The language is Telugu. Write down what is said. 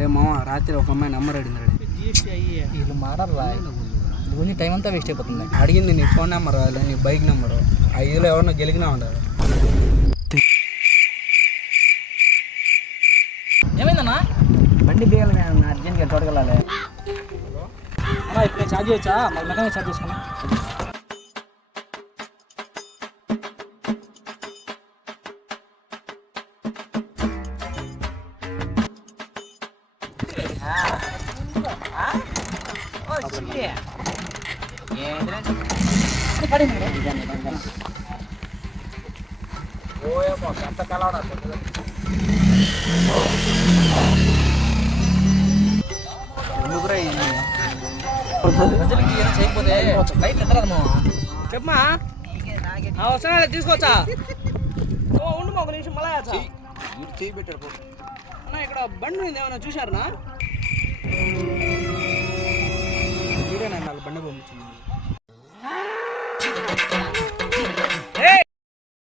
రే మామ రాత్రి ఒక అమ్మాయి నెంబర్ అడిగింది. వీళ్ళు మారరా, గురించి టైం అంతా వేస్ట్ అయిపోతుంది. అడిగింది నీ ఫోన్ నెంబర్, నీ బైక్ నెంబరు. ఆ ఇదిలో ఎవరన్నా గెలిగినా ఉండాలి. ఏమైందన్నా? బండి దిగాలి అర్జెంట్గా తోడగలాలి. అన్నా ఇప్పుడు ఛార్జ్ చేయొచ్చా? మరి మెకానిక్ ఛార్జ్ చేసుకున్నా. ఎంత కలవడా ఎందుకురా ప్రజలకి ఏమైనా చేయకపోతే లైట్ ఎత్తరాదమ్మా. చెప్పమా అవసరం తీసుకోవచ్చా? ఉండు మా ఒక నిమిషం మళ్ళా చేయి పెట్టాడు. అన్న ఇక్కడ బండి ఉంది, ఏమైనా చూశారనా? వీడేనండి వాళ్ళు బండి పంపించింది.